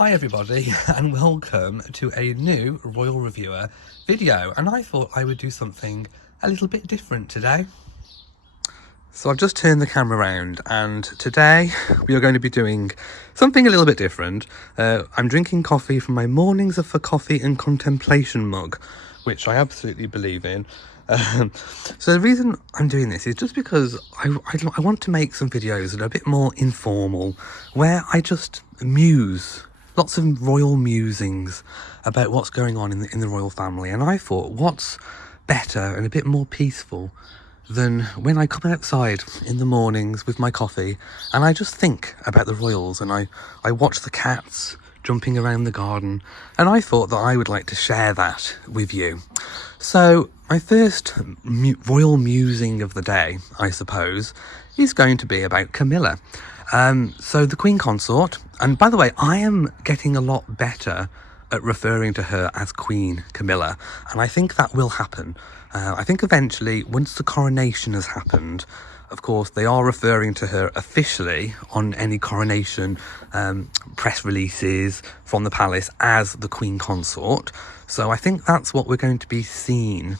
Hi everybody and welcome to a new Royal Reviewer video, and I thought I would do something a little bit different today. So I've just turned the camera around and today we are going to be doing something a little bit different. I'm drinking coffee from my Mornings for Coffee and Contemplation mug, which I absolutely believe in. So the reason I'm doing this is just because I want to make some videos that are a bit more informal, where I just muse. Lots of royal musings about what's going on in the royal family, and I thought, what's better and a bit more peaceful than when I come outside in the mornings with my coffee and I just think about the royals, and I watch the cats jumping around the garden, and I thought that I would like to share that with you. So my first royal musing of the day, I suppose, is going to be about Camilla. So the Queen Consort, and by the way, I am getting a lot better at referring to her as Queen Camilla, and I think that will happen. I think eventually, once the coronation has happened, of course, they are referring to her officially on any coronation press releases from the palace as the Queen Consort. So I think that's what we're going to be seeing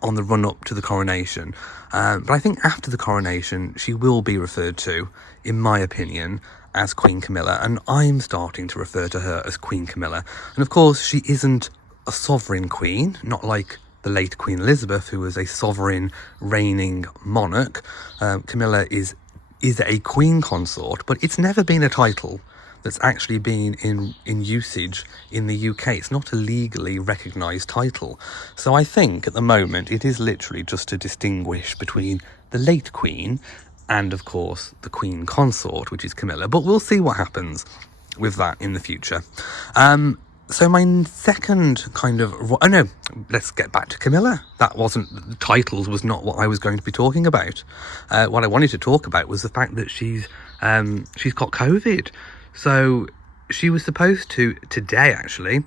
on the run-up to the coronation. But I think after the coronation, she will be referred to, in my opinion, as Queen Camilla, and I'm starting to refer to her as Queen Camilla. And of course, she isn't a sovereign queen, not like the late Queen Elizabeth, who was a sovereign reigning monarch. Camilla is a queen consort, but it's never been a title that's actually been in usage in the UK. It's not a legally recognised title. So I think at the moment it is literally just to distinguish between the late Queen and, of course, the Queen Consort, which is Camilla. But we'll see what happens with that in the future. So my second kind of... Oh no, let's get back to Camilla. That wasn't... The titles was not what I was going to be talking about. What I wanted to talk about was the fact that she's got COVID. So she was supposed to, today actually,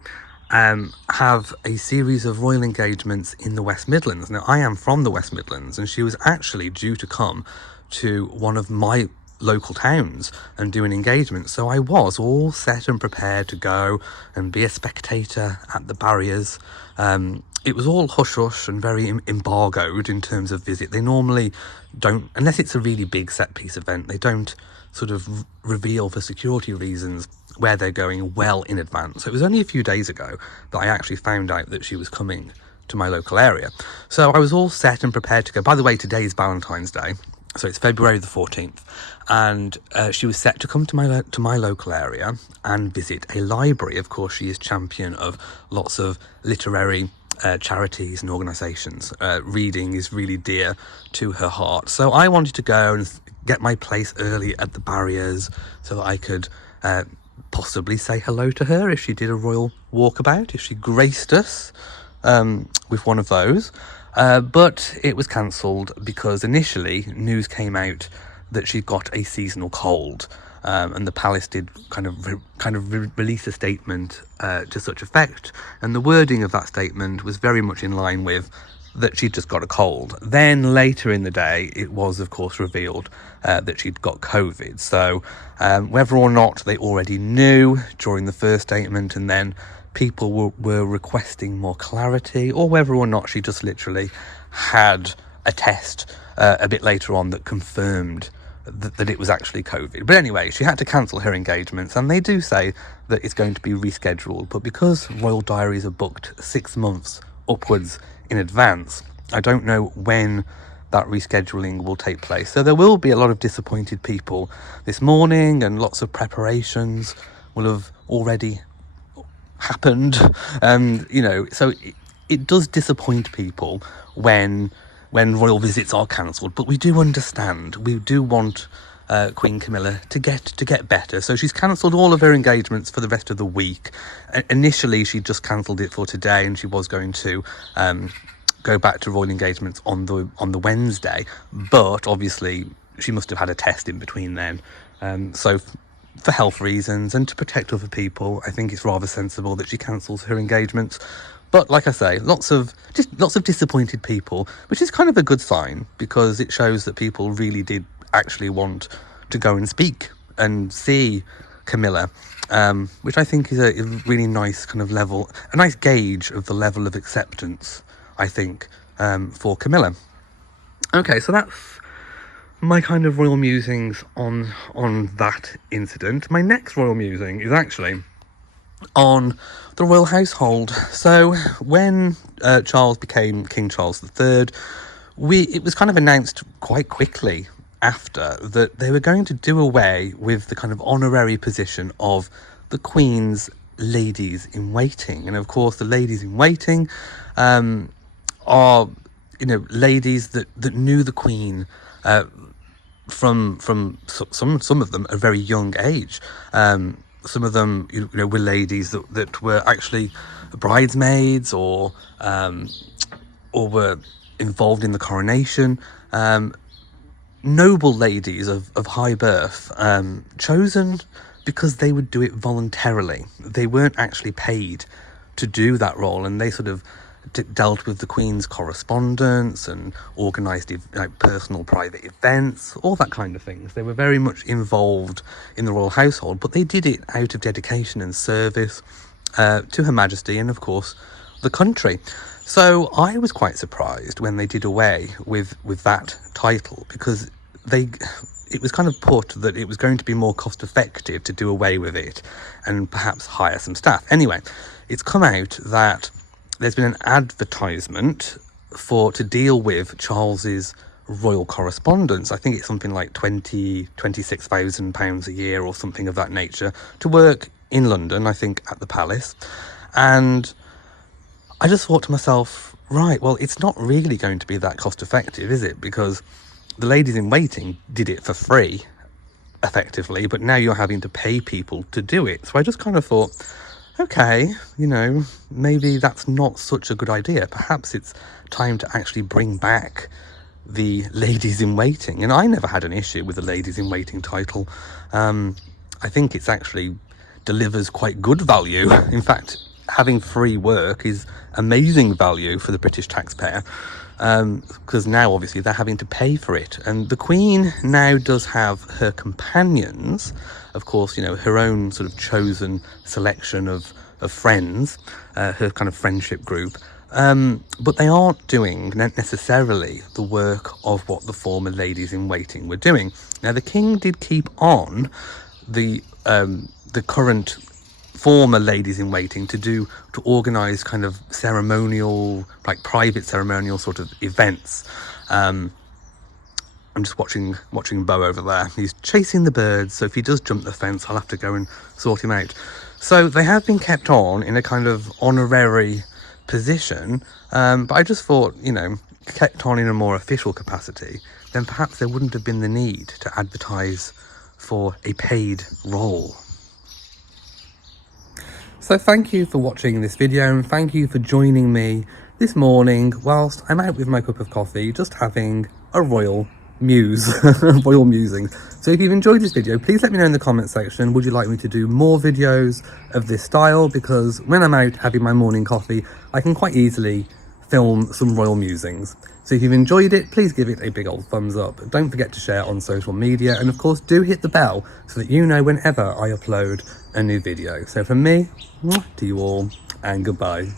have a series of royal engagements in the West Midlands. Now, I am from the West Midlands, and she was actually due to come to one of my local towns and do an engagement. So I was all set and prepared to go and be a spectator at the barriers. It was all hush-hush and very embargoed in terms of visit. They normally don't, unless it's a really big set-piece event, they don't sort of reveal for security reasons where they're going well in advance. So it was only a few days ago that I actually found out that she was coming to my local area. So I was all set and prepared to go. By the way, today is Valentine's Day, so it's February the 14th, and she was set to come to my local area and visit a library. Of course, she is champion of lots of literary charities and organisations. Reading is really dear to her heart. So I wanted to go and get my place early at the barriers so that I could possibly say hello to her if she did a royal walkabout, if she graced us with one of those. But it was cancelled because initially news came out that she'd got a seasonal cold, and the palace did kind of release a statement to such effect, and the wording of that statement was very much in line with that she'd just got a cold. Then later in the day, it was of course revealed that she'd got COVID. So whether or not they already knew during the first statement and then people were requesting more clarity, or whether or not she just literally had a test a bit later on that confirmed that it was actually COVID. But anyway, she had to cancel her engagements, and they do say that it's going to be rescheduled. But because royal diaries are booked 6 months upwards in advance, I don't know when that rescheduling will take place. So there will be a lot of disappointed people this morning, and lots of preparations will have already happened, and so it does disappoint people when royal visits are cancelled. But we do understand, we do want Queen Camilla to get better. So she's cancelled all of her engagements for the rest of the week. Initially she just cancelled it for today, and she was going to go back to royal engagements on the Wednesday, but obviously she must have had a test in between then. So for health reasons and to protect other people, I think it's rather sensible that she cancels her engagements. But like I say, lots of disappointed people, which is kind of a good sign, because it shows that people really did actually want to go and speak and see Camilla, which I think is a really nice kind of level, a nice gauge of the level of acceptance, I think, for Camilla. Okay, so that's my kind of royal musings on that incident. My next royal musing is actually on the royal household. So when Charles became King Charles III, it was kind of announced quite quickly after that they were going to do away with the kind of honorary position of the Queen's ladies in waiting. And of course, the ladies in waiting are, you know, ladies that knew the Queen from some of them a very young age. Some of them, you know, were ladies that were actually bridesmaids or were involved in the coronation. Noble ladies of high birth, chosen because they would do it voluntarily. They weren't actually paid to do that role, and they sort of dealt with the Queen's correspondence and organised like personal private events, all that kind of things. They were very much involved in the royal household, but they did it out of dedication and service to Her Majesty and, of course, the country. So I was quite surprised when they did away with that title, because it was kind of put that it was going to be more cost effective to do away with it and perhaps hire some staff. Anyway, it's come out that there's been an advertisement to deal with Charles's royal correspondence. I think it's something like £26,000 a year or something of that nature, to work in London, I think at the palace. And I just thought to myself, right, well, it's not really going to be that cost effective, is it? Because the ladies in waiting did it for free, effectively, but now you're having to pay people to do it. So I just kind of thought, okay, you know, maybe that's not such a good idea. Perhaps it's time to actually bring back the ladies in waiting. And I never had an issue with the ladies in waiting title. I think it's actually delivers quite good value. In fact, having free work is amazing value for the British taxpayer, because now obviously they're having to pay for it. And the Queen now does have her companions, of course, you know, her own sort of chosen selection of friends, her kind of friendship group, but they aren't doing necessarily the work of what the former ladies in waiting were doing. Now, the King did keep on the current former ladies in waiting to organise kind of ceremonial, like private ceremonial sort of events. I'm just watching Beau over there. He's chasing the birds, so if he does jump the fence, I'll have to go and sort him out. So they have been kept on in a kind of honorary position, but I just thought, you know, kept on in a more official capacity, then perhaps there wouldn't have been the need to advertise for a paid role. So thank you for watching this video, and thank you for joining me this morning whilst I'm out with my cup of coffee, just having a royal royal musings. So if you've enjoyed this video, please let me know in the comment section, would you like me to do more videos of this style? Because when I'm out having my morning coffee, I can quite easily film some royal musings. So if you've enjoyed it, please give it a big old thumbs up. Don't forget to share on social media, and of course do hit the bell so that you know whenever I upload a new video. So from me, to you all, and goodbye.